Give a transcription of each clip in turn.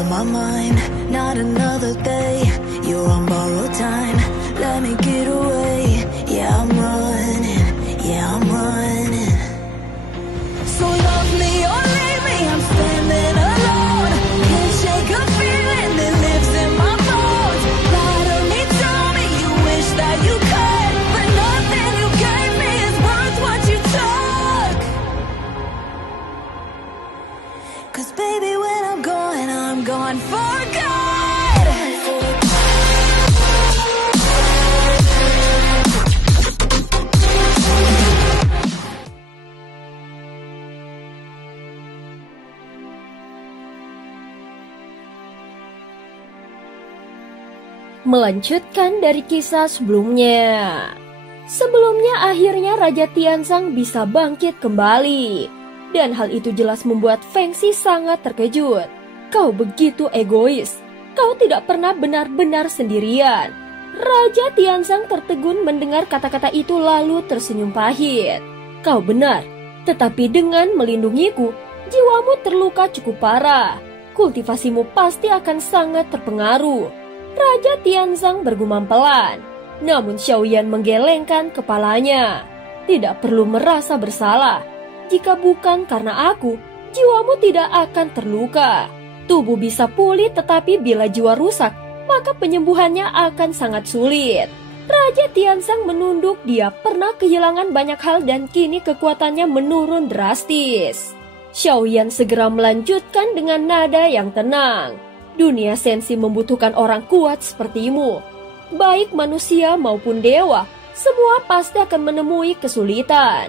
of my mind, not another day. You're on borrowed time, let me get away. Yeah, I'm running, yeah, I'm running. So love me or leave me, I'm standing alone. Can't shake a feeling that lives in my bones. Lie to me, tell me you wish that you could, but nothing you gave me is worth what you took. 'Cause baby, when I'm gone for good. Melanjutkan dari kisah sebelumnya. Sebelumnya akhirnya Raja Tianzang bisa bangkit kembali. Dan hal itu jelas membuat Feng Xi sangat terkejut. Kau begitu egois. Kau tidak pernah benar-benar sendirian. Raja Tianzang tertegun mendengar kata-kata itu lalu tersenyum pahit. Kau benar, tetapi dengan melindungiku, jiwamu terluka cukup parah. Kultivasimu pasti akan sangat terpengaruh. Raja Tianzang bergumam pelan, namun Xiaoyan menggelengkan kepalanya. Tidak perlu merasa bersalah. Jika bukan karena aku, jiwamu tidak akan terluka. Tubuh bisa pulih, tetapi bila jiwa rusak, maka penyembuhannya akan sangat sulit. Raja Tianzang menunduk, dia pernah kehilangan banyak hal dan kini kekuatannya menurun drastis. Xiaoyan segera melanjutkan dengan nada yang tenang. Dunia sensi membutuhkan orang kuat sepertimu. Baik manusia maupun dewa, semua pasti akan menemui kesulitan.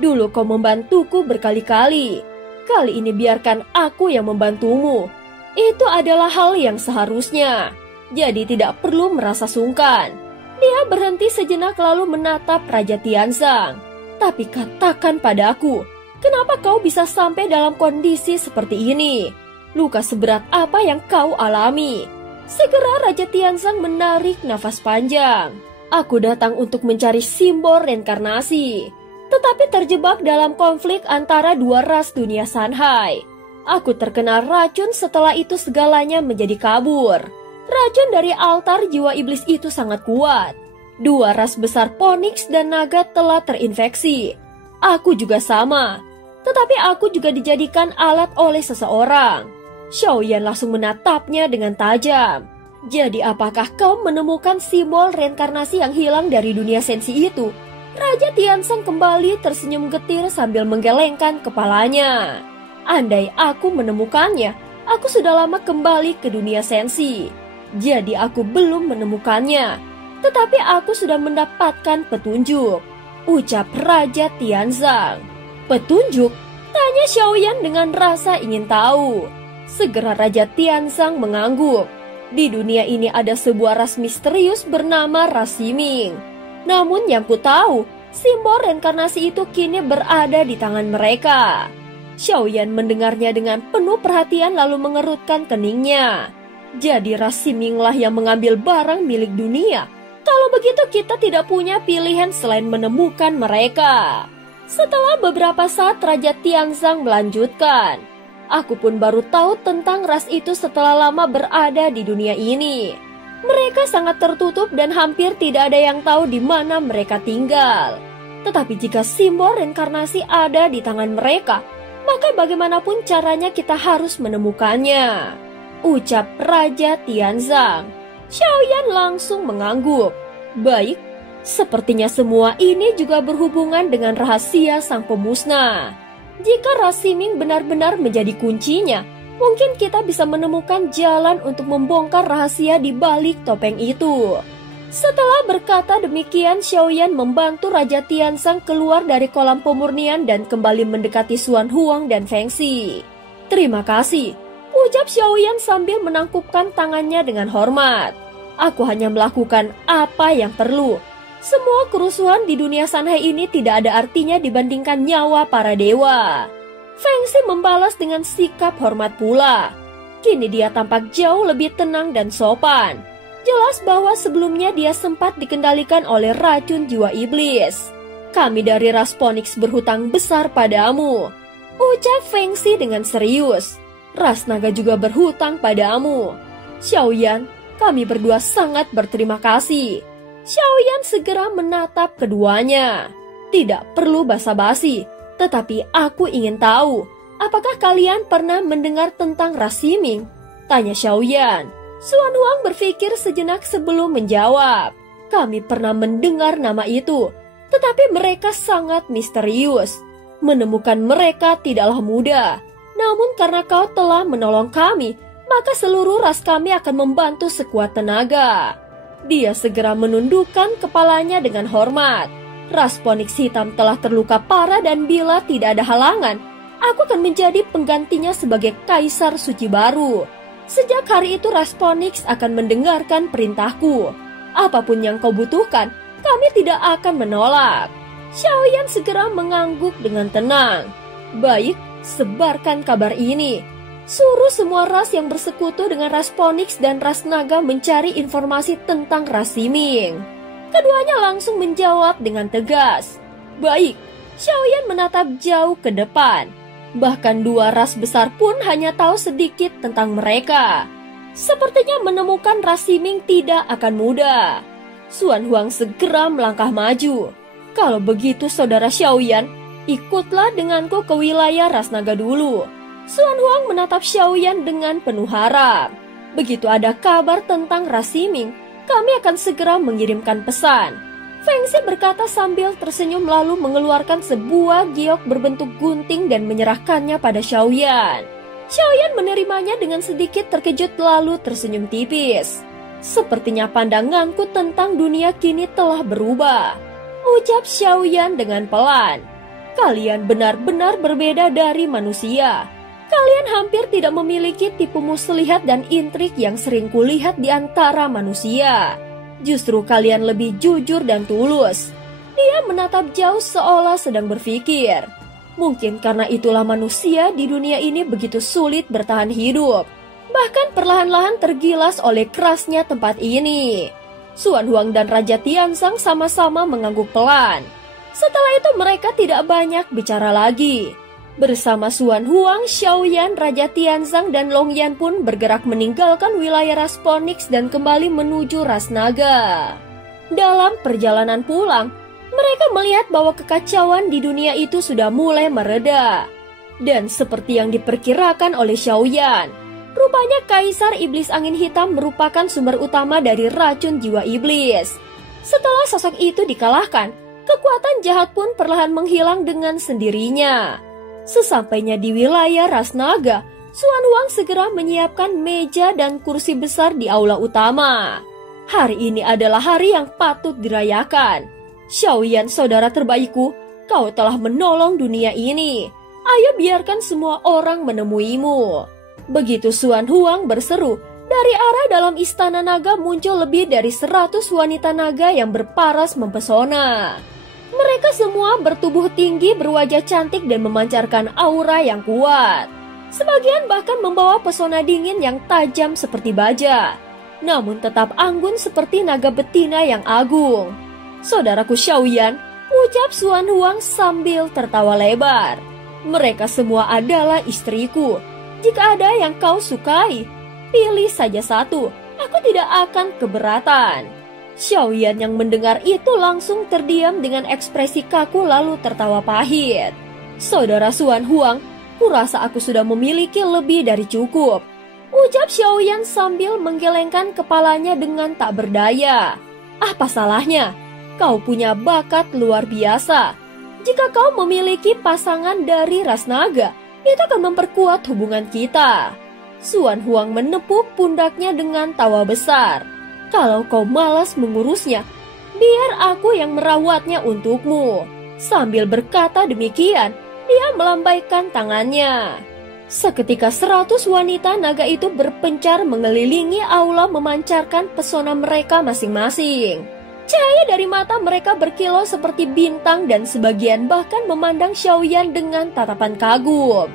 Dulu kau membantuku berkali-kali. Kali ini biarkan aku yang membantumu. Itu adalah hal yang seharusnya. Jadi tidak perlu merasa sungkan. Dia berhenti sejenak lalu menatap Raja Tianzang. Tapi katakan padaku, kenapa kau bisa sampai dalam kondisi seperti ini? Luka seberat apa yang kau alami? Segera Raja Tianzang menarik nafas panjang. Aku datang untuk mencari simbol reinkarnasi, tetapi terjebak dalam konflik antara dua ras dunia Sanhai. Aku terkena racun, setelah itu segalanya menjadi kabur. Racun dari altar jiwa iblis itu sangat kuat. Dua ras besar Phoenix dan Naga telah terinfeksi. Aku juga sama, tetapi aku juga dijadikan alat oleh seseorang. Xiaoyan langsung menatapnya dengan tajam. Jadi apakah kau menemukan simbol reinkarnasi yang hilang dari dunia sensi itu? Raja Tianzang kembali tersenyum getir sambil menggelengkan kepalanya. Andai aku menemukannya, aku sudah lama kembali ke dunia sensi. Jadi aku belum menemukannya, tetapi aku sudah mendapatkan petunjuk, ucap Raja Tianzang. Petunjuk? Tanya Xiaoyan dengan rasa ingin tahu. Segera Raja Tianzang mengangguk. Di dunia ini ada sebuah ras misterius bernama ras Siming. Namun yang ku tahu, simbol reinkarnasi itu kini berada di tangan mereka. Xiaoyan mendengarnya dengan penuh perhatian lalu mengerutkan keningnya. Jadi ras Siminglah yang mengambil barang milik dunia. Kalau begitu kita tidak punya pilihan selain menemukan mereka. Setelah beberapa saat Raja Tianzang melanjutkan. Aku pun baru tahu tentang ras itu setelah lama berada di dunia ini. Mereka sangat tertutup dan hampir tidak ada yang tahu di mana mereka tinggal. Tetapi jika simbol reinkarnasi ada di tangan mereka, maka bagaimanapun caranya kita harus menemukannya, ucap Raja Tianzang. Xiaoyan langsung mengangguk. Baik, sepertinya semua ini juga berhubungan dengan rahasia sang pemusnah. Jika ras Siming benar-benar menjadi kuncinya, mungkin kita bisa menemukan jalan untuk membongkar rahasia di balik topeng itu. Setelah berkata demikian, Xiaoyan membantu Raja Tianzang keluar dari kolam pemurnian dan kembali mendekati Xuan Huang dan Feng Xi. Terima kasih, ucap Xiaoyan sambil menangkupkan tangannya dengan hormat. Aku hanya melakukan apa yang perlu. Semua kerusuhan di dunia Sanhai ini tidak ada artinya dibandingkan nyawa para dewa. Feng Xi membalas dengan sikap hormat pula. Kini dia tampak jauh lebih tenang dan sopan. Jelas bahwa sebelumnya dia sempat dikendalikan oleh racun jiwa iblis. Kami dari ras Phoenix berhutang besar padamu, ucap Feng Xi dengan serius. ras naga juga berhutang padamu. Xiaoyan, kami berdua sangat berterima kasih. Xiaoyan segera menatap keduanya. Tidak perlu basa-basi, tetapi aku ingin tahu, apakah kalian pernah mendengar tentang ras Siming? Tanya Xiaoyan. Xuan Huang berpikir sejenak sebelum menjawab. Kami pernah mendengar nama itu, tetapi mereka sangat misterius. Menemukan mereka tidaklah mudah. Namun karena kau telah menolong kami, maka seluruh ras kami akan membantu sekuat tenaga. Dia segera menundukkan kepalanya dengan hormat. Ras Phoenix hitam telah terluka parah dan bila tidak ada halangan, aku akan menjadi penggantinya sebagai kaisar suci baru. Sejak hari itu ras Phoenix akan mendengarkan perintahku. Apapun yang kau butuhkan, kami tidak akan menolak. Xiaoyan segera mengangguk dengan tenang. Baik, sebarkan kabar ini. Suruh semua ras yang bersekutu dengan ras Phoenix dan ras naga mencari informasi tentang ras Siming. Keduanya langsung menjawab dengan tegas. Baik, Xiaoyan menatap jauh ke depan. Bahkan dua ras besar pun hanya tahu sedikit tentang mereka. Sepertinya menemukan ras Siming tidak akan mudah. Xuan Huang segera melangkah maju. Kalau begitu saudara Xiaoyan, ikutlah denganku ke wilayah ras naga dulu. Xuan Huang menatap Xiaoyan dengan penuh harap. Begitu ada kabar tentang ras Siming, kami akan segera mengirimkan pesan. Feng Xi berkata sambil tersenyum lalu mengeluarkan sebuah giok berbentuk gunting dan menyerahkannya pada Xiaoyan. Xiaoyan menerimanya dengan sedikit terkejut lalu tersenyum tipis. Sepertinya pandanganku tentang dunia kini telah berubah, ucap Xiaoyan dengan pelan. Kalian benar-benar berbeda dari manusia. Kalian hampir tidak memiliki tipu muslihat dan intrik yang sering kulihat di antara manusia. Justru kalian lebih jujur dan tulus. Dia menatap jauh seolah sedang berpikir. Mungkin karena itulah manusia di dunia ini begitu sulit bertahan hidup. Bahkan perlahan-lahan tergilas oleh kerasnya tempat ini. Xuan Huang dan Raja Tianzang sama-sama mengangguk pelan. Setelah itu mereka tidak banyak bicara lagi. Bersama Xuan Huang, Xiaoyan, Raja Tianzang, dan Long Yan pun bergerak meninggalkan wilayah ras Phoenix dan kembali menuju ras naga. Dalam perjalanan pulang, mereka melihat bahwa kekacauan di dunia itu sudah mulai mereda. Dan seperti yang diperkirakan oleh Xiaoyan, rupanya Kaisar Iblis Angin Hitam merupakan sumber utama dari racun jiwa iblis. Setelah sosok itu dikalahkan, kekuatan jahat pun perlahan menghilang dengan sendirinya. Sesampainya di wilayah ras naga, Xuan Huang segera menyiapkan meja dan kursi besar di aula utama. Hari ini adalah hari yang patut dirayakan. Xiaoyan, saudara terbaikku, kau telah menolong dunia ini. Ayo biarkan semua orang menemuimu. Begitu Xuan Huang berseru, dari arah dalam istana naga muncul lebih dari 100 wanita naga yang berparas mempesona. Mereka semua bertubuh tinggi, berwajah cantik dan memancarkan aura yang kuat. Sebagian bahkan membawa pesona dingin yang tajam seperti baja, namun tetap anggun seperti naga betina yang agung. Saudaraku Xiaoyan, ucap Xuan Huang sambil tertawa lebar. Mereka semua adalah istriku. Jika ada yang kau sukai, pilih saja satu, aku tidak akan keberatan. Xiaoyan yang mendengar itu langsung terdiam dengan ekspresi kaku lalu tertawa pahit. Saudara Xuan Huang, kurasa aku sudah memiliki lebih dari cukup, ucap Xiaoyan sambil menggelengkan kepalanya dengan tak berdaya. Apa salahnya? Kau punya bakat luar biasa. Jika kau memiliki pasangan dari ras naga, itu akan memperkuat hubungan kita. Xuan Huang menepuk pundaknya dengan tawa besar. Kalau kau malas mengurusnya, biar aku yang merawatnya untukmu. Sambil berkata demikian, dia melambaikan tangannya. Seketika 100 wanita naga itu berpencar mengelilingi aula memancarkan pesona mereka masing-masing. Cahaya dari mata mereka berkilau seperti bintang dan sebagian bahkan memandang Xiaoyan dengan tatapan kagum.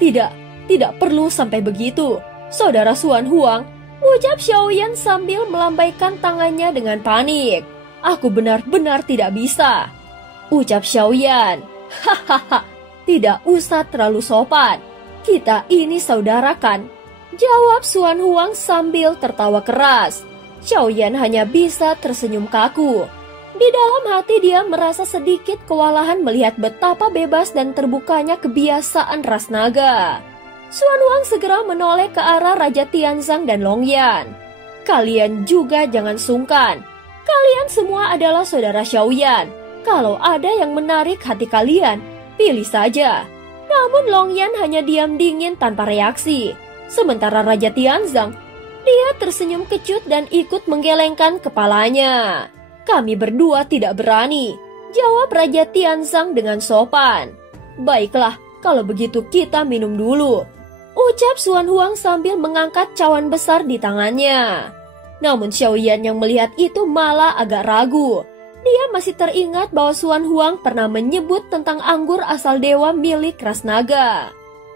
Tidak perlu sampai begitu, saudara Xuan Huang, ucap Xiaoyan sambil melambaikan tangannya dengan panik. Aku benar-benar tidak bisa, ucap Xiaoyan. Hahaha, tidak usah terlalu sopan. Kita ini saudara kan? Jawab Xuan Huang sambil tertawa keras. Xiaoyan hanya bisa tersenyum kaku. Di dalam hati dia merasa sedikit kewalahan melihat betapa bebas dan terbukanya kebiasaan ras naga. Xuan Huang segera menoleh ke arah Raja Tianzang dan Longyan. Kalian juga jangan sungkan. Kalian semua adalah saudara Xiaoyan. Kalau ada yang menarik hati kalian, pilih saja. Namun Longyan hanya diam dingin tanpa reaksi. Sementara Raja Tianzang, dia tersenyum kecut dan ikut menggelengkan kepalanya. Kami berdua tidak berani, jawab Raja Tianzang dengan sopan. Baiklah, kalau begitu kita minum dulu, ucap Xuan Huang sambil mengangkat cawan besar di tangannya. Namun Xiaoyan yang melihat itu malah agak ragu. Dia masih teringat bahwa Xuan Huang pernah menyebut tentang anggur asal dewa milik ras naga.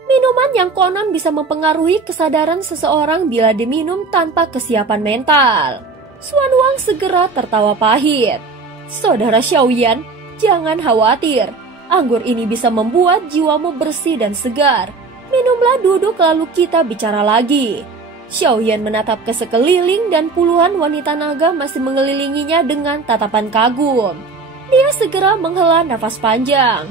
Minuman yang konon bisa mempengaruhi kesadaran seseorang bila diminum tanpa kesiapan mental. Xuan Huang segera tertawa pahit. Saudara Xiaoyan, jangan khawatir. Anggur ini bisa membuat jiwamu bersih dan segar. Minumlah duduk lalu kita bicara lagi. Xiaoyan menatap ke sekeliling dan puluhan wanita naga masih mengelilinginya dengan tatapan kagum. Dia segera menghela nafas panjang.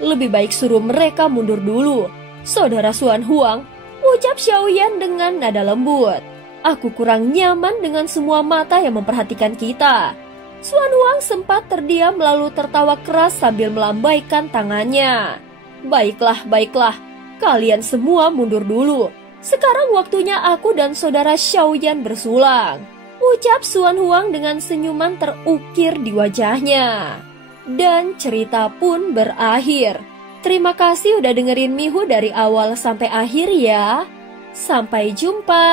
Lebih baik suruh mereka mundur dulu. Saudara Xuan Huang, ucap Xiaoyan dengan nada lembut. Aku kurang nyaman dengan semua mata yang memperhatikan kita. Xuan Huang sempat terdiam lalu tertawa keras sambil melambaikan tangannya. Baiklah, baiklah. Kalian semua mundur dulu. Sekarang waktunya aku dan saudara Xiaoyan bersulang, ucap Xuan Huang dengan senyuman terukir di wajahnya. Dan cerita pun berakhir. Terima kasih udah dengerin Mihu dari awal sampai akhir ya. Sampai jumpa.